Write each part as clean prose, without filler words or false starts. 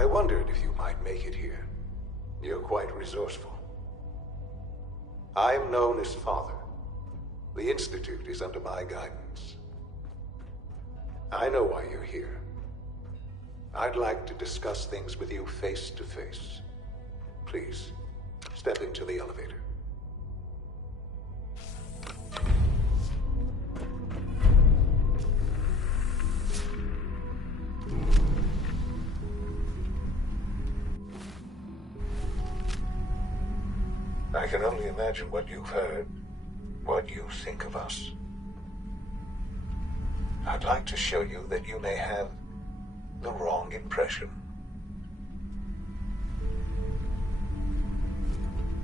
I wondered if you might make it here. You're quite resourceful. I am known as Father. The Institute is under my guidance. I know why you're here. I'd like to discuss things with you face to face. Please, step into the elevator. I can only imagine what you've heard, what you think of us. I'd like to show you that you may have the wrong impression.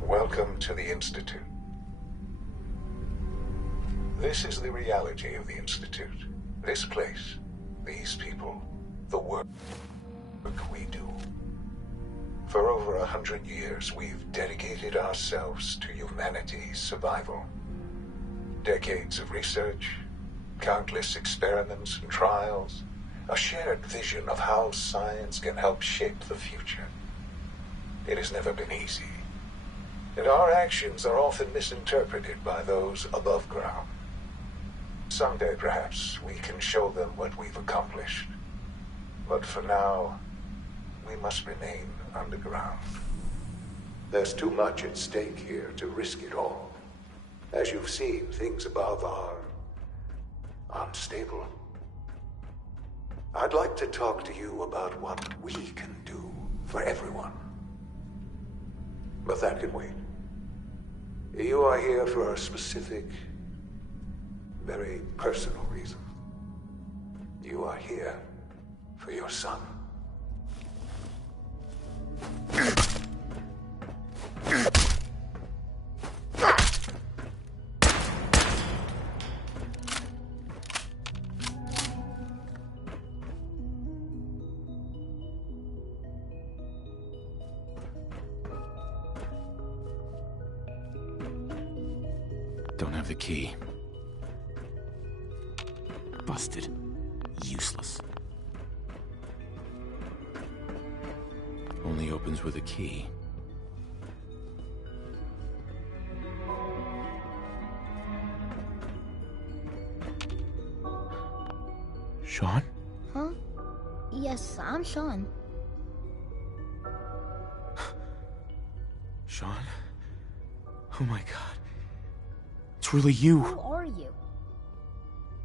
Welcome to the Institute. This is the reality of the Institute. This place, these people, the work we do. For over 100 years, we've dedicated ourselves to humanity's survival. Decades of research, countless experiments and trials, a shared vision of how science can help shape the future. It has never been easy, and our actions are often misinterpreted by those above ground. Someday, perhaps, we can show them what we've accomplished. But for now, we must remain underground. There's too much at stake here to risk it all. As you've seen, things above are unstable. I'd like to talk to you about what we can do for everyone. But that can wait. You are here for a specific, very personal reason. You are here for your son. Don't have the key. Busted. Useless. Only opens with a key. Sean? Huh? Yes, I'm Sean. Sean? Oh my god. It's really you. Who are you?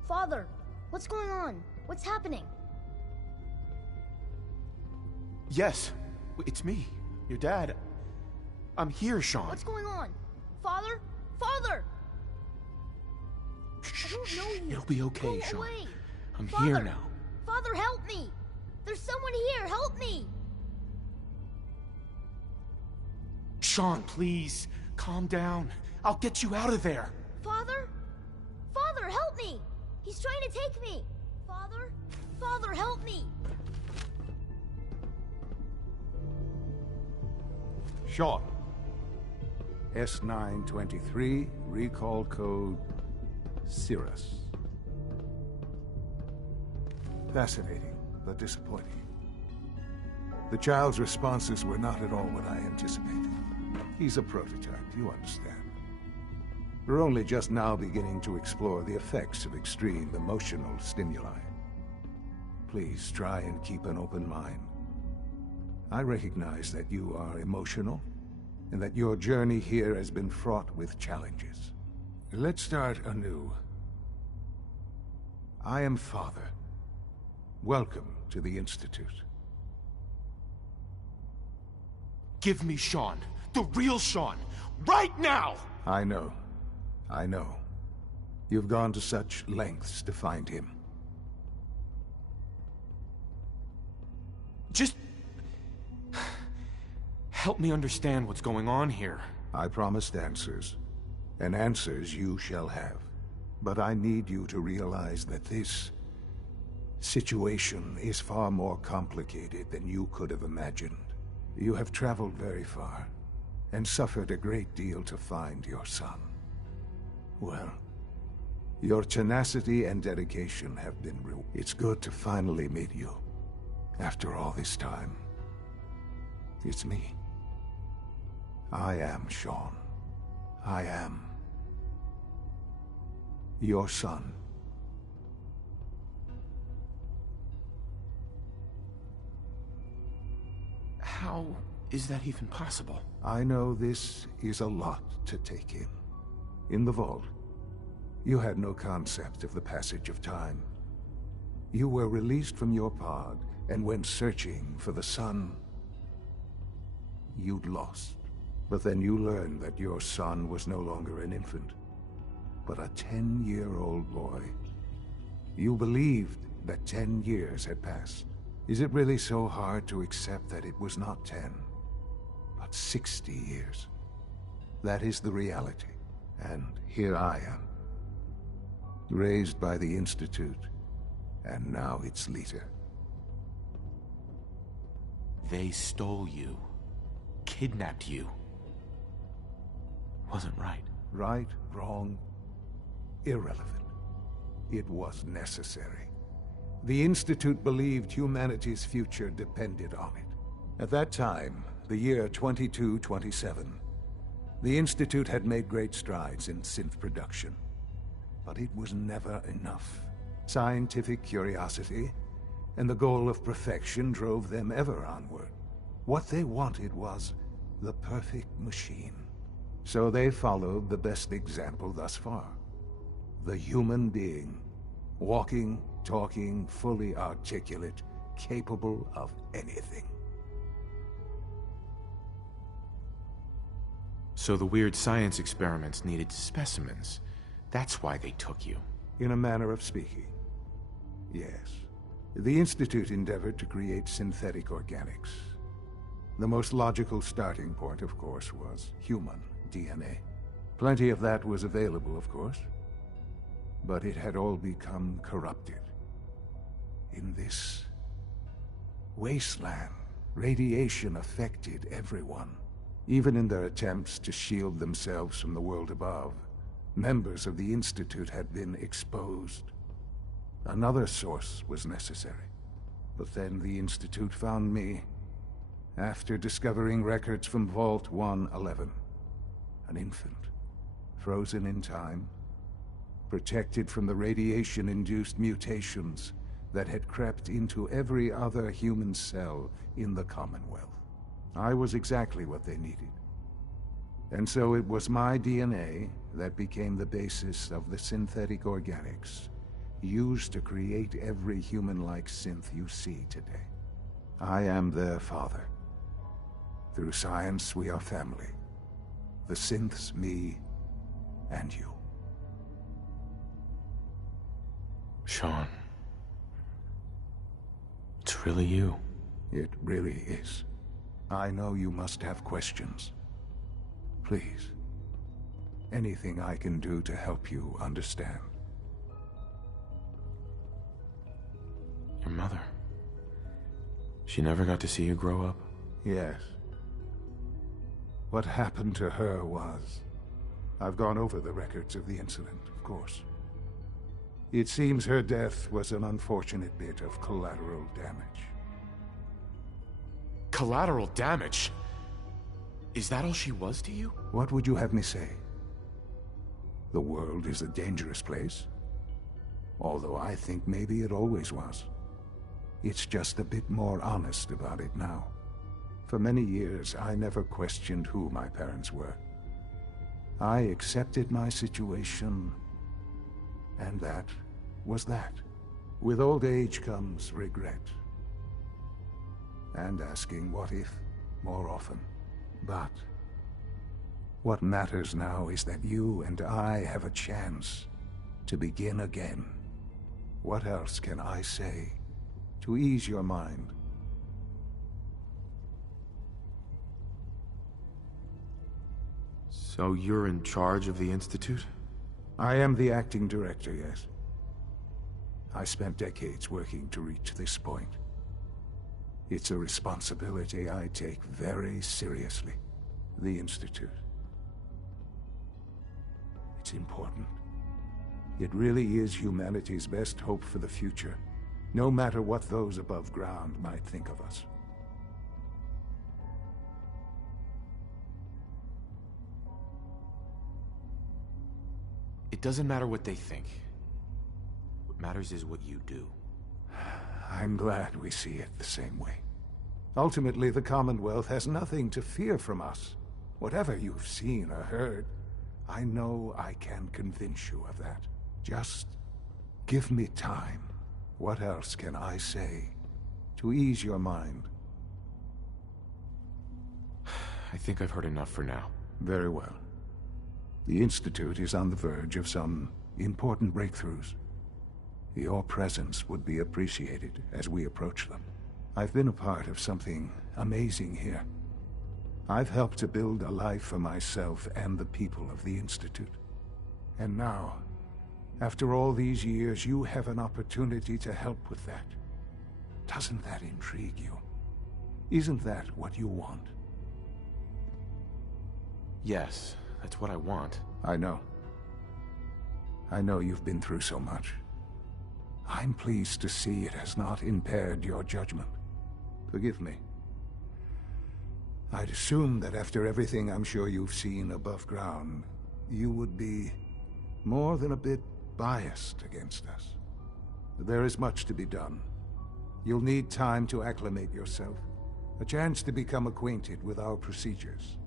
Father, what's going on? What's happening? Yes, it's me, your dad. I'm here, Sean. What's going on? Father? Father! I don't know you. It'll be okay, Go Sean. away. I'm Father, here now. Father, help me! There's someone here, help me! Sean, please, calm down. I'll get you out of there. Father? Father, help me! He's trying to take me! Father? Father, help me! Sean. S923, recall code Cirrus. Fascinating, but disappointing. The child's responses were not at all what I anticipated. He's a prototype, you understand. We're only just now beginning to explore the effects of extreme emotional stimuli. Please try and keep an open mind. I recognize that you are emotional, and that your journey here has been fraught with challenges. Let's start anew. I am Father. Welcome to the Institute. Give me Sean. The real Sean. Right now! I know. I know. You've gone to such lengths to find him. Just... help me understand what's going on here. I promised answers, and answers you shall have. But I need you to realize that this situation is far more complicated than you could have imagined. You have traveled very far, and suffered a great deal to find your son. Well, your tenacity and dedication have been rewarded. It's good to finally meet you, after all this time. It's me. I am Sean. I am your son. How is that even possible? I know this is a lot to take in. In the vault, you had no concept of the passage of time. You were released from your pod and went searching for the sun you'd lost. But then you learned that your son was no longer an infant, but a 10-year-old boy. You believed that 10 years had passed. Is it really so hard to accept that it was not 10, but 60 years? That is the reality. And here I am, raised by the Institute, and now its leader. They stole you, kidnapped you. Wasn't right. Right, wrong, irrelevant. It was necessary. The Institute believed humanity's future depended on it. At that time, the year 2227, the Institute had made great strides in synth production. But it was never enough. Scientific curiosity and the goal of perfection drove them ever onward. What they wanted was the perfect machine. So they followed the best example thus far. The human being. Walking, talking, fully articulate, capable of anything. So the weird science experiments needed specimens. That's why they took you. In a manner of speaking, yes. The Institute endeavored to create synthetic organics. The most logical starting point, of course, was human DNA. Plenty of that was available, of course. But it had all become corrupted. In this wasteland, radiation affected everyone. Even in their attempts to shield themselves from the world above, members of the Institute had been exposed. Another source was necessary. But then the Institute found me, after discovering records from Vault 111. An infant, frozen in time, protected from the radiation-induced mutations that had crept into every other human cell in the Commonwealth. I was exactly what they needed. And so it was my DNA that became the basis of the synthetic organics used to create every human-like synth you see today. I am their father. Through science, we are family. The synths, me, and you. Sean. It's really you. It really is. I know you must have questions. Please. Anything I can do to help you understand. Your mother. She never got to see you grow up? Yes. What happened to her was... I've gone over the records of the incident, of course. It seems her death was an unfortunate bit of collateral damage. Collateral damage? Is that all she was to you? What would you have me say? The world is a dangerous place? Although I think maybe it always was. It's just a bit more honest about it now. For many years, I never questioned who my parents were. I accepted my situation, and that was that. With old age comes regret. And asking what if more often. But what matters now is that you and I have a chance to begin again. What else can I say to ease your mind? So you're in charge of the Institute? I am the acting director, yes. I spent decades working to reach this point. It's a responsibility I take very seriously. The Institute. It's important. It really is humanity's best hope for the future, no matter what those above ground might think of us. It doesn't matter what they think. What matters is what you do. I'm glad we see it the same way. Ultimately, the Commonwealth has nothing to fear from us. Whatever you've seen or heard, I know I can convince you of that. Just give me time. What else can I say to ease your mind? I think I've heard enough for now. Very well. The Institute is on the verge of some important breakthroughs. Your presence would be appreciated as we approach them. I've been a part of something amazing here. I've helped to build a life for myself and the people of the Institute. And now, after all these years, you have an opportunity to help with that. Doesn't that intrigue you? Isn't that what you want? Yes, that's what I want. I know. I know you've been through so much. I'm pleased to see it has not impaired your judgment. Forgive me. I'd assume that after everything I'm sure you've seen above ground, you would be more than a bit biased against us. There is much to be done. You'll need time to acclimate yourself, a chance to become acquainted with our procedures.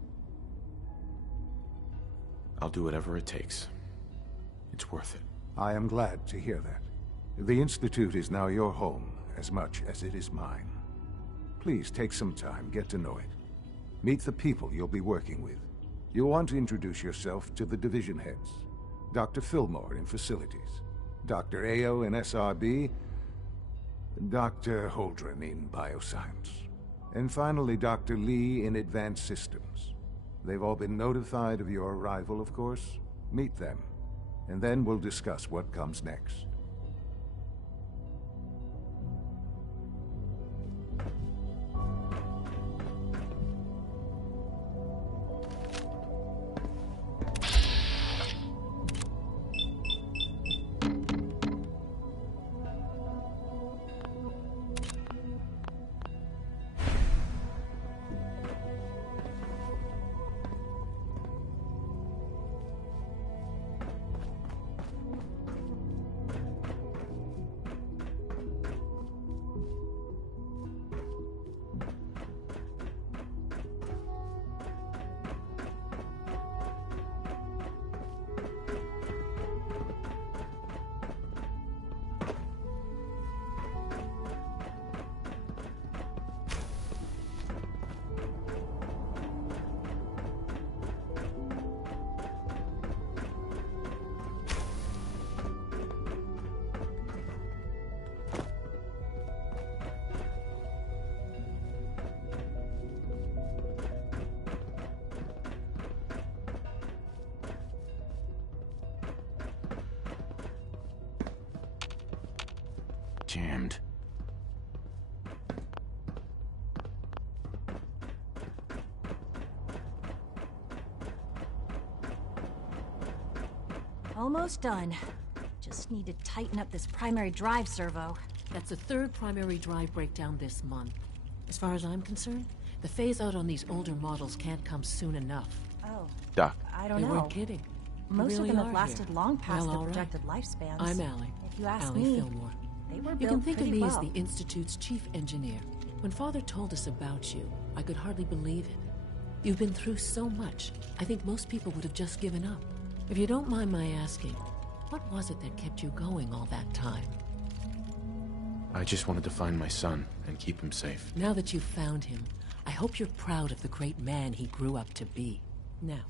I'll do whatever it takes. It's worth it. I am glad to hear that. The Institute is now your home as much as it is mine. Please take some time, get to know it. Meet the people you'll be working with. You'll want to introduce yourself to the division heads. Dr. Fillmore in Facilities, Dr. Ao in SRB, Dr. Holdren in Bioscience, and finally Dr. Lee in Advanced Systems. They've all been notified of your arrival, of course. Meet them, and then we'll discuss what comes next. Jammed. Almost done. Just need to tighten up this primary drive servo. That's the third primary drive breakdown this month. As far as I'm concerned, the phase-out on these older models can't come soon enough. Oh. Doc. I don't They know. weren't kidding. Most really of them have are lasted here. long past Well, their all right. projected lifespans. I'm Allie. If you ask Allie me, Fillmore. they were You built can think of pretty me well. as the Institute's chief engineer. When Father told us about you, I could hardly believe it. You've been through so much, I think most people would have just given up. If you don't mind my asking, what was it that kept you going all that time? I just wanted to find my son and keep him safe. Now that you've found him, I hope you're proud of the great man he grew up to be. Now,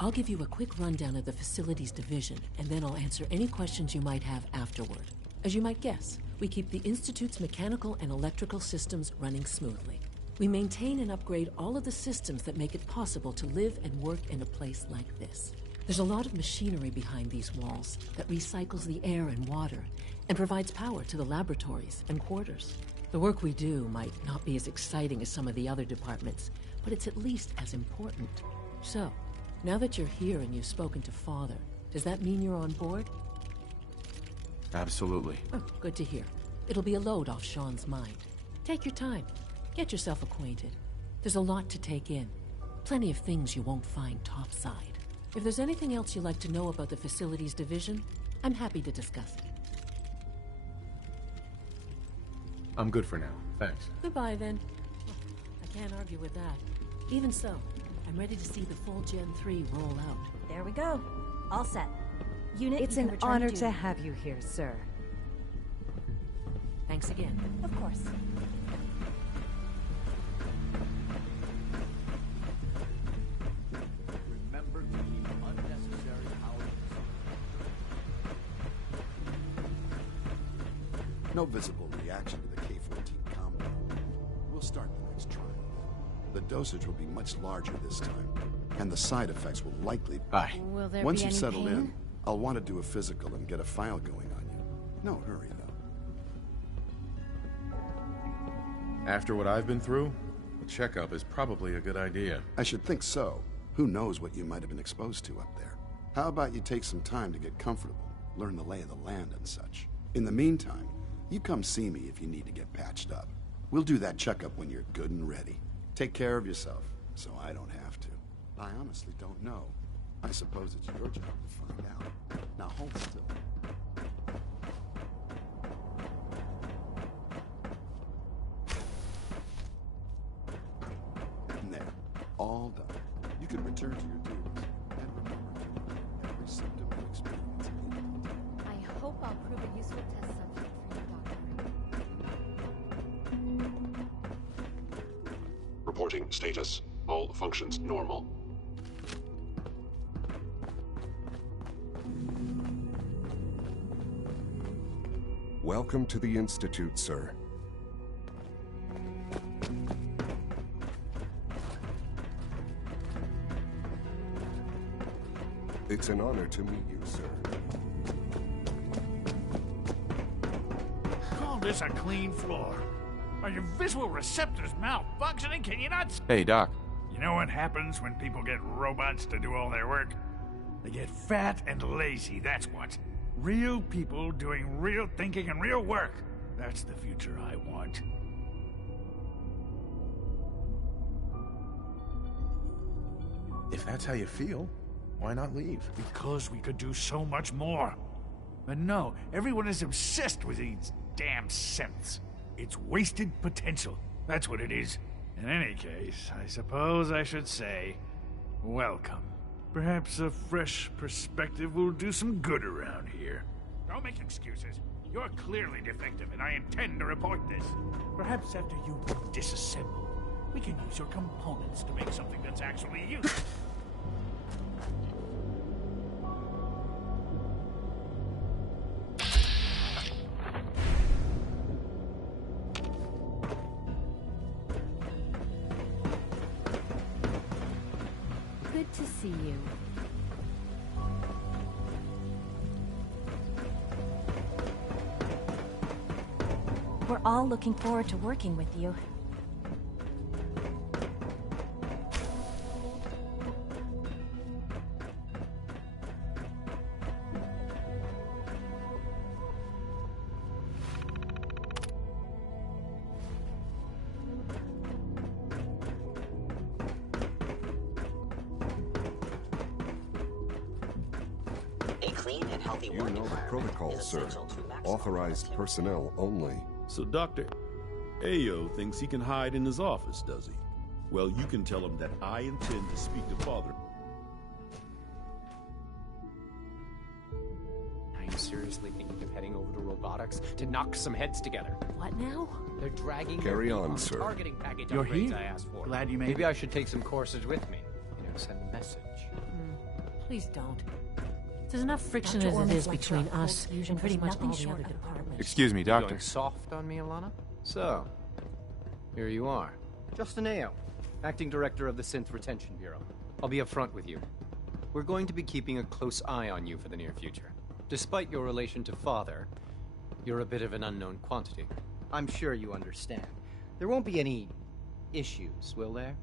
I'll give you a quick rundown of the Facilities Division, and then I'll answer any questions you might have afterward. As you might guess, we keep the Institute's mechanical and electrical systems running smoothly. We maintain and upgrade all of the systems that make it possible to live and work in a place like this. There's a lot of machinery behind these walls that recycles the air and water and provides power to the laboratories and quarters. The work we do might not be as exciting as some of the other departments, but it's at least as important. So, now that you're here and you've spoken to Father, does that mean you're on board? Absolutely. Oh, good to hear. It'll be a load off Sean's mind. Take your time. Get yourself acquainted. There's a lot to take in. Plenty of things you won't find topside. If there's anything else you'd like to know about the facilities division, I'm happy to discuss it. I'm good for now, thanks. Goodbye, then. I can't argue with that. Even so, I'm ready to see the full Gen 3 roll out. There we go. All set. Unit, It's you can an return honor duty. to have you here, sir. Thanks again. Of course. Remember to keep unnecessary power. No visible reaction to the K-14 combo. We'll start the next trial. The dosage will be much larger this time, and the side effects will likely... Bye. Will there Once be you've any settled pain? in, I'll want to do a physical and get a file going on you. No hurry, though. After what I've been through, a checkup is probably a good idea. I should think so. Who knows what you might have been exposed to up there? How about you take some time to get comfortable, learn the lay of the land and such? In the meantime, you come see me if you need to get patched up. We'll do that checkup when you're good and ready. Take care of yourself, so I don't have to. I honestly don't know. I suppose it's your job to find out. Now hold still. There. All done. You can return to your duties. And remember to note every symptom you experience immediately. I hope I'll prove a useful test subject for you, Doctor. Reporting status. All functions normal. Welcome to the Institute, sir. It's an honor to meet you, sir. Call this a clean floor. Are your visual receptors malfunctioning? Can you not... Hey, Doc. You know what happens when people get robots to do all their work? They get fat and lazy, that's what. Real people doing real thinking and real work. That's the future I want. If that's how you feel, why not leave? Because we could do so much more. But no, everyone is obsessed with these damn synths. It's wasted potential. That's what it is. In any case, I suppose I should say, welcome. Perhaps a fresh perspective will do some good around here. Don't make excuses. You're clearly defective, and I intend to report this. Perhaps after you disassemble, we can use your components to make something that's actually useful. Good to see you. We're all looking forward to working with you. You know the protocol, sir. Authorized personnel only. So Dr. Ayo thinks he can hide in his office, does he? Well, you can tell him that I intend to speak to Father. Are you seriously thinking of heading over to robotics to knock some heads together? What now? They're dragging Carry their feet on, the sir. targeting package You're upgrades here? I asked for. Glad you made Maybe it. I should take some courses with me. You know, send a message. Please don't. There's enough friction Dr. as it Orman's is lecture between on cold us fusion and pretty was much nothing all the short other of departments. Excuse me, You Doctor. going soft on me, Alana? So, here you are. Justin Ayo, Acting Director of the Synth Retention Bureau. I'll be upfront with you. We're going to be keeping a close eye on you for the near future. Despite your relation to Father, you're a bit of an unknown quantity. I'm sure you understand. There won't be any issues, will there?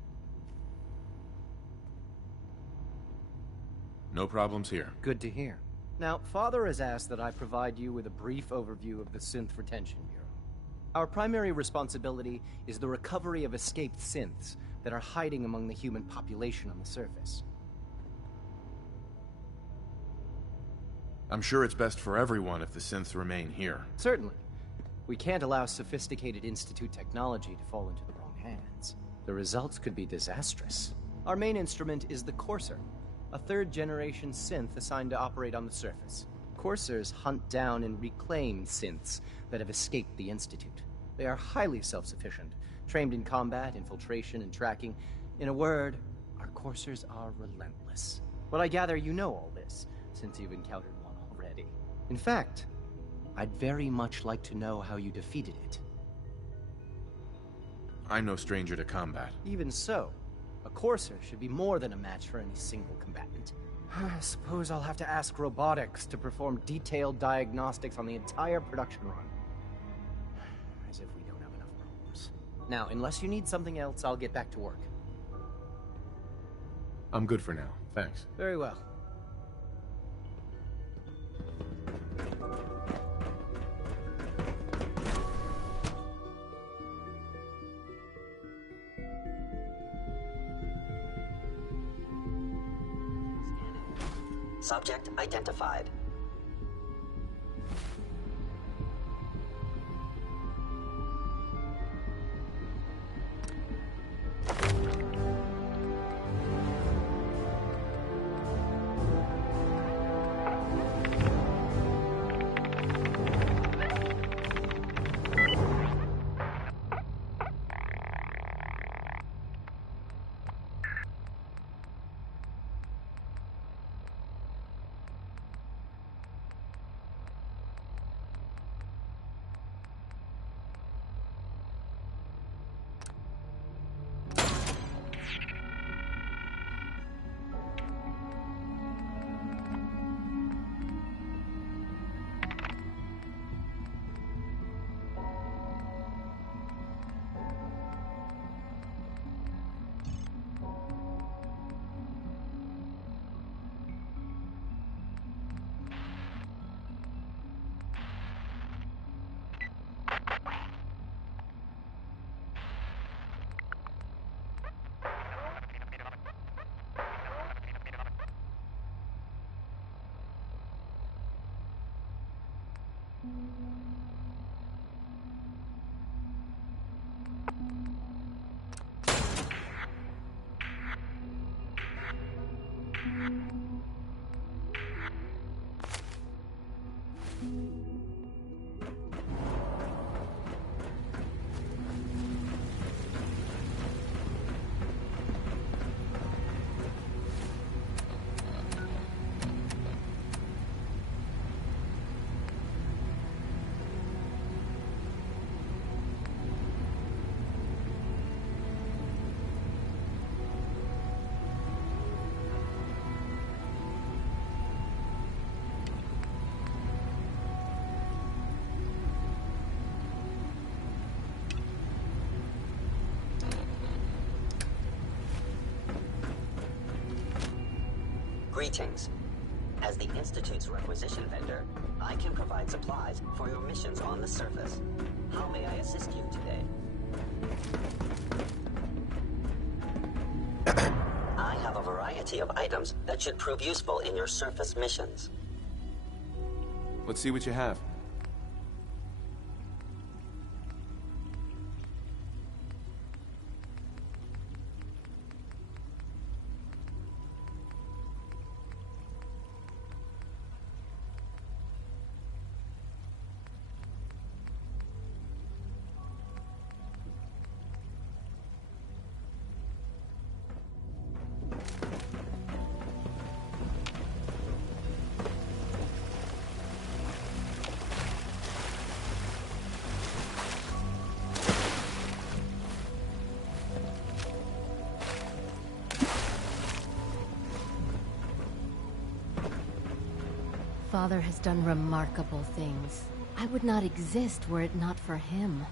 No problems here. Good to hear. Now, Father has asked that I provide you with a brief overview of the Synth Retention Bureau. Our primary responsibility is the recovery of escaped synths that are hiding among the human population on the surface. I'm sure it's best for everyone if the synths remain here. Certainly. We can't allow sophisticated Institute technology to fall into the wrong hands. The results could be disastrous. Our main instrument is the Courser, a third-generation synth assigned to operate on the surface. Coursers hunt down and reclaim synths that have escaped the Institute. They are highly self-sufficient, trained in combat, infiltration, and tracking. In a word, our Coursers are relentless. But I gather you know all this, since you've encountered one already. In fact, I'd very much like to know how you defeated it. I'm no stranger to combat. Even so, a Courser should be more than a match for any single combatant. I suppose I'll have to ask robotics to perform detailed diagnostics on the entire production run. As if we don't have enough problems. Now, unless you need something else, I'll get back to work. I'm good for now, thanks. Very well. Subject identified. Greetings. As the Institute's requisition vendor, I can provide supplies for your missions on the surface. How may I assist you today? I have a variety of items that should prove useful in your surface missions. Let's see what you have. Father has done remarkable things. I would not exist were it not for him.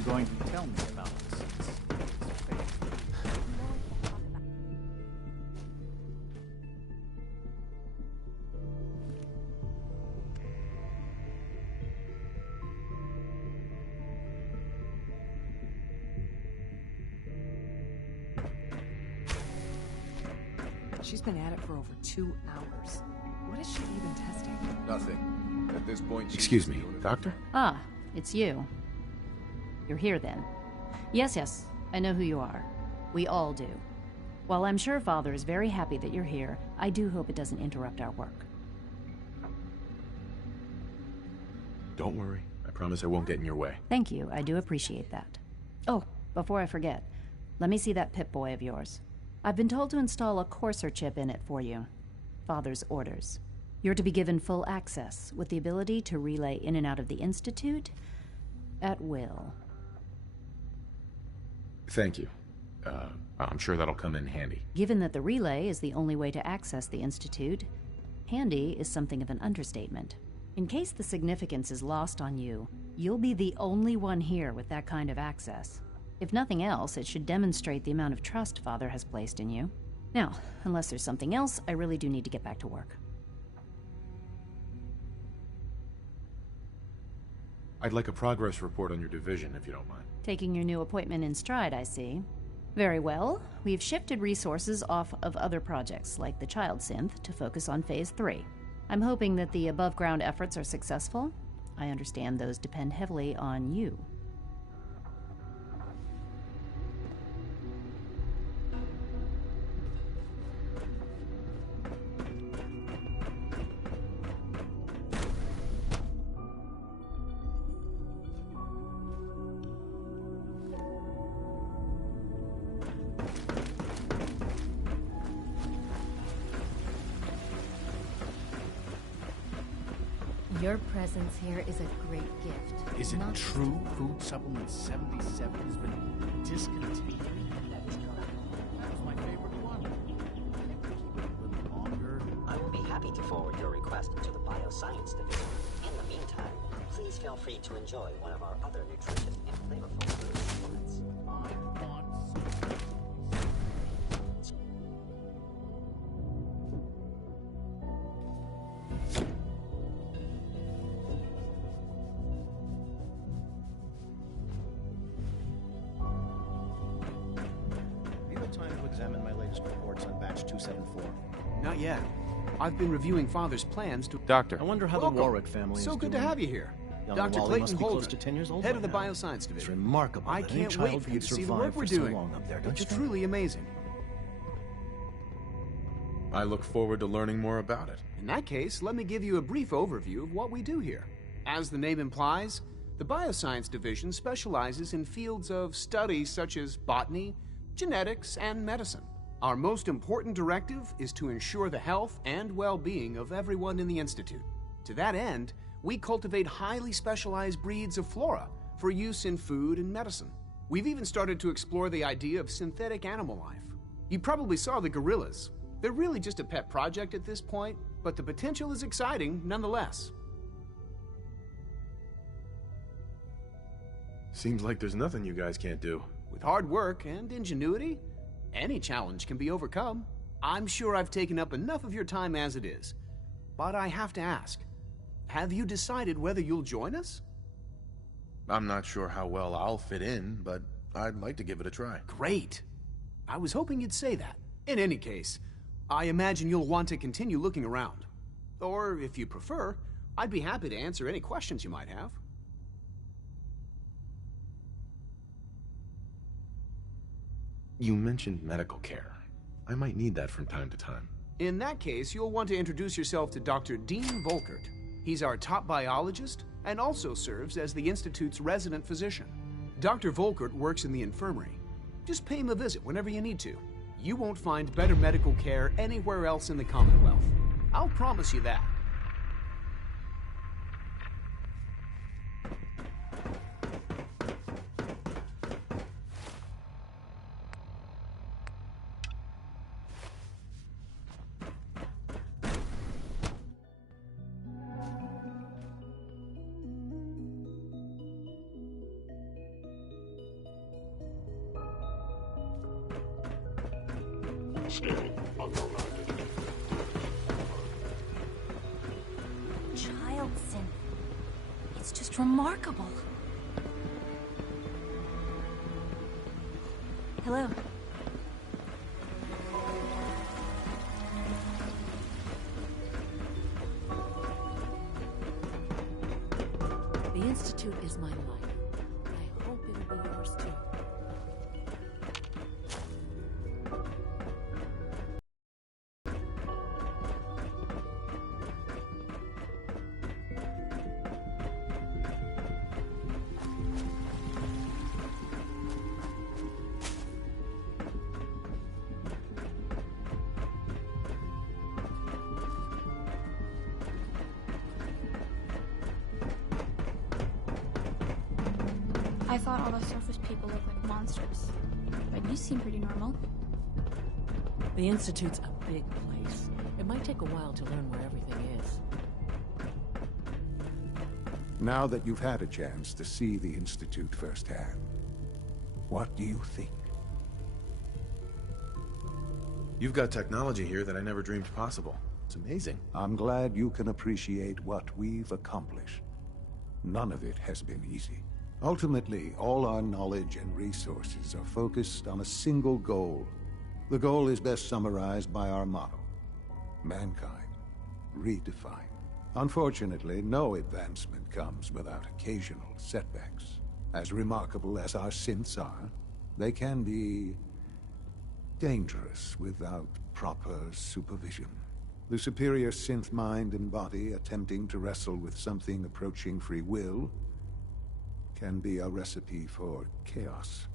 you going to tell me about this? She's been at it for over 2 hours. What is she even testing? Nothing. At this point, Excuse me, Doctor? Ah, it's you. You're here then. Yes, I know who you are. We all do. While I'm sure Father is very happy that you're here, I do hope it doesn't interrupt our work. Don't worry. I promise I won't get in your way. Thank you, I do appreciate that. Oh, before I forget, let me see that Pip-Boy of yours. I've been told to install a Courser chip in it for you. Father's orders. You're to be given full access, with the ability to relay in and out of the Institute at will. Thank you. I'm sure that'll come in handy. Given that the relay is the only way to access the Institute, handy is something of an understatement. In case the significance is lost on you, you'll be the only one here with that kind of access. If nothing else, it should demonstrate the amount of trust Father has placed in you. Now, unless there's something else, I really do need to get back to work. I'd like a progress report on your division, if you don't mind. Taking your new appointment in stride, I see. Very well. We've shifted resources off of other projects, like the Child Synth, to focus on Phase 3. I'm hoping that the above-ground efforts are successful. I understand those depend heavily on you. Your presence here is a great gift. Is it true Food Supplement 77 has been discontinued? That is correct. That was my favorite one. Can't we keep it a little longer? I will be happy to forward your request to the Bioscience Division. In the meantime, please feel free to enjoy one of our other nutritious and flavorful food supplements. I want time to examine my latest reports on batch 274. Not yet. I've been reviewing Father's plans to... Doctor. I wonder how the Warwick family So is good doing. to have you here. Young Dr. Wally Clayton must be close Holden, to 10 years old head by of the now. Bioscience It's Division. remarkable I that any can't child wait for you can to see the survive work we're for so doing. long up there, don't It's you think? truly amazing. I look forward to learning more about it. In that case, let me give you a brief overview of what we do here. As the name implies, the Bioscience Division specializes in fields of study such as botany, genetics, and medicine. Our most important directive is to ensure the health and well-being of everyone in the Institute. To that end, we cultivate highly specialized breeds of flora for use in food and medicine. We've even started to explore the idea of synthetic animal life. You probably saw the gorillas. They're really just a pet project at this point, but the potential is exciting nonetheless. Seems like there's nothing you guys can't do. With hard work and ingenuity, any challenge can be overcome. I'm sure I've taken up enough of your time as it is. But I have to ask, have you decided whether you'll join us? I'm not sure how well I'll fit in, but I'd like to give it a try. Great. I was hoping you'd say that. In any case, I imagine you'll want to continue looking around. Or, if you prefer, I'd be happy to answer any questions you might have. You mentioned medical care. I might need that from time to time. In that case, you'll want to introduce yourself to Dr. Dean Volkert. He's our top biologist and also serves as the Institute's resident physician. Dr. Volkert works in the infirmary. Just pay him a visit whenever you need to. You won't find better medical care anywhere else in the Commonwealth. I'll promise you that. Scanning. Unknown identity. Child synth. It's just remarkable. Hello. The Institute is my life. I hope it'll be yours too. I thought all the surface people looked like monsters, but you seem pretty normal. The Institute's a big place. It might take a while to learn where everything is. Now that you've had a chance to see the Institute firsthand, what do you think? You've got technology here that I never dreamed possible. It's amazing. I'm glad you can appreciate what we've accomplished. None of it has been easy. Ultimately, all our knowledge and resources are focused on a single goal. The goal is best summarized by our motto: mankind, redefined. Unfortunately, no advancement comes without occasional setbacks. As remarkable as our synths are, they can be dangerous without proper supervision. The superior synth mind and body attempting to wrestle with something approaching free will can be a recipe for chaos.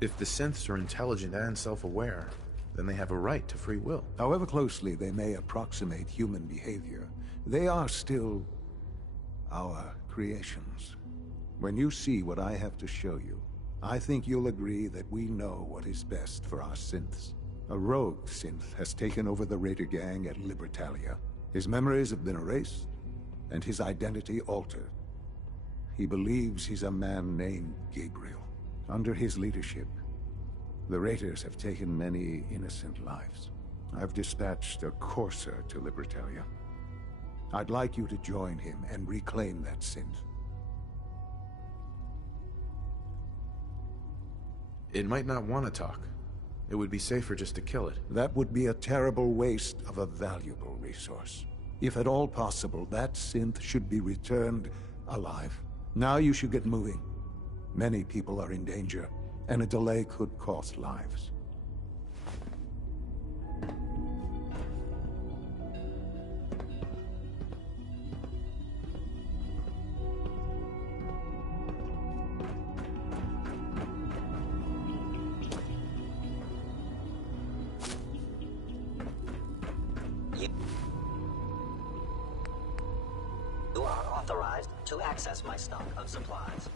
If the synths are intelligent and self-aware, then they have a right to free will. However closely they may approximate human behavior, they are still our creations. When you see what I have to show you, I think you'll agree that we know what is best for our synths. A rogue synth has taken over the Raider gang at Libertalia. His memories have been erased, and his identity altered. He believes he's a man named Gabriel. Under his leadership, the Raiders have taken many innocent lives. I've dispatched a courser to Libertalia. I'd like you to join him and reclaim that synth. It might not want to talk. It would be safer just to kill it. That would be a terrible waste of a valuable resource. If at all possible, that synth should be returned alive. Now you should get moving. Many people are in danger, and a delay could cost lives. You are authorized to access my stock of supplies.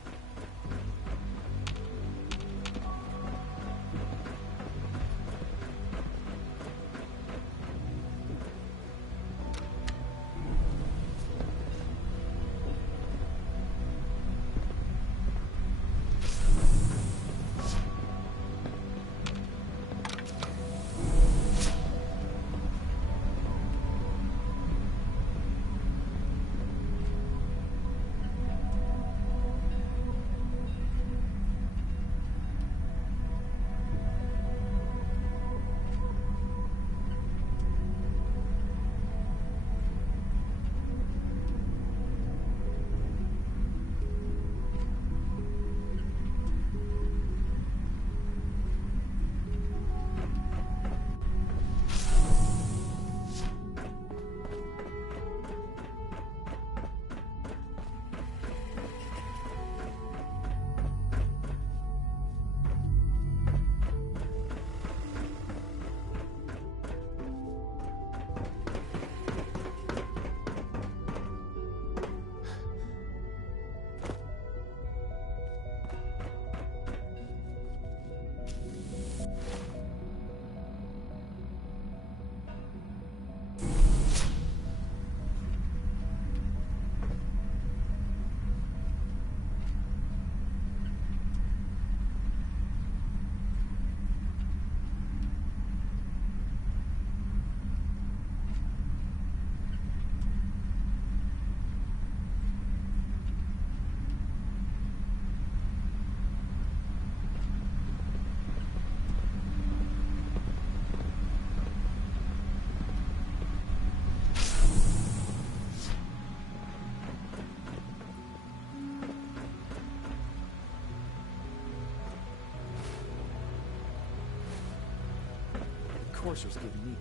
Enforcer's giving me.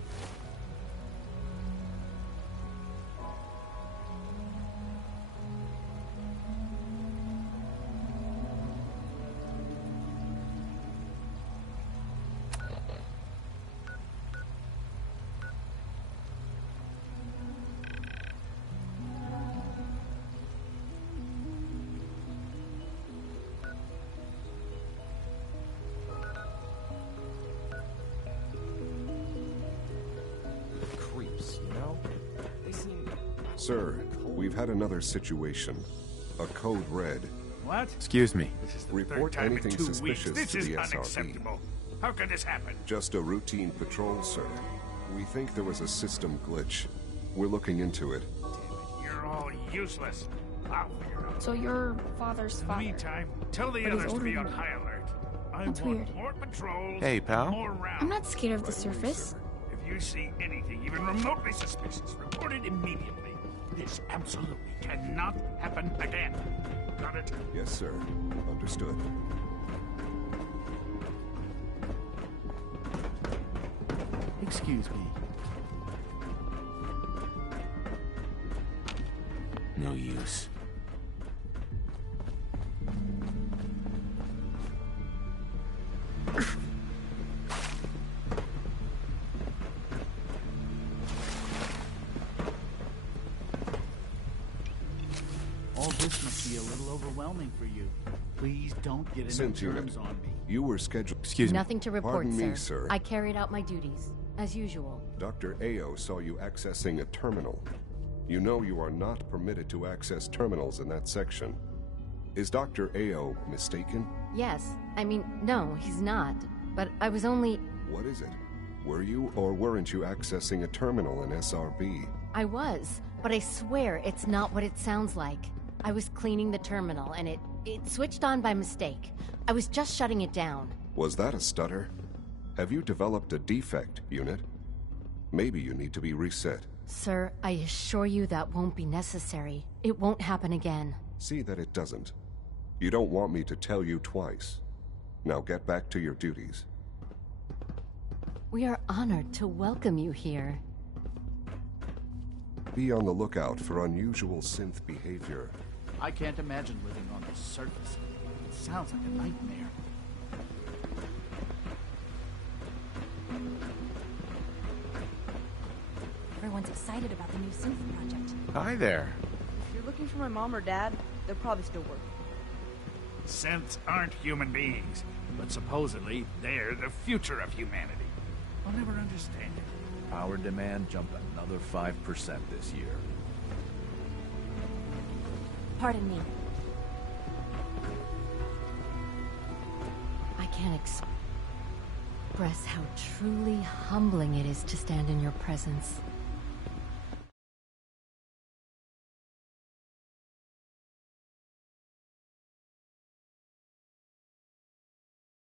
Sir, we've had another situation. A code red. What? Excuse me. This is the Report third time anything in 2 suspicious weeks. This to is the SRB. unacceptable. How could this happen? Just a routine patrol, sir. We think there was a system glitch. We're looking into it. You're all useless. I'll figure it out. So your father's In the father. meantime, tell the But he's others to older be on than you. high alert. I That's want weird. more patrols. Hey, pal. More rounds. I'm not scared of the surface. If you see anything even remotely suspicious, report it immediately. This absolutely cannot happen again. Got it? Yes, sir. Understood. Excuse me. No use. All this must be a little overwhelming for you. Please don't get into Synth unit, terms on me. you were scheduled... Excuse me. Nothing to report, Pardon sir. me, sir. I carried out my duties, as usual. Dr. Ao saw you accessing a terminal. You know you are not permitted to access terminals in that section. Is Dr. Ao mistaken? Yes. I mean, no, he's not. But I was only... What is it? Were you or weren't you accessing a terminal in SRB? I was, but I swear it's not what it sounds like. I was cleaning the terminal, and it switched on by mistake. I was just shutting it down. Was that a stutter? Have you developed a defect, unit? Maybe you need to be reset. Sir, I assure you that won't be necessary. It won't happen again. See that it doesn't. You don't want me to tell you twice. Now get back to your duties. We are honored to welcome you here. Be on the lookout for unusual synth behavior. I can't imagine living on the surface. It sounds like a nightmare. Everyone's excited about the new synth project. Hi there. If you're looking for my mom or dad, they're probably still working. Synths aren't human beings, but supposedly they're the future of humanity. I'll never understand it. Power demand jumped another 5% this year. Pardon me. I can't express how truly humbling it is to stand in your presence.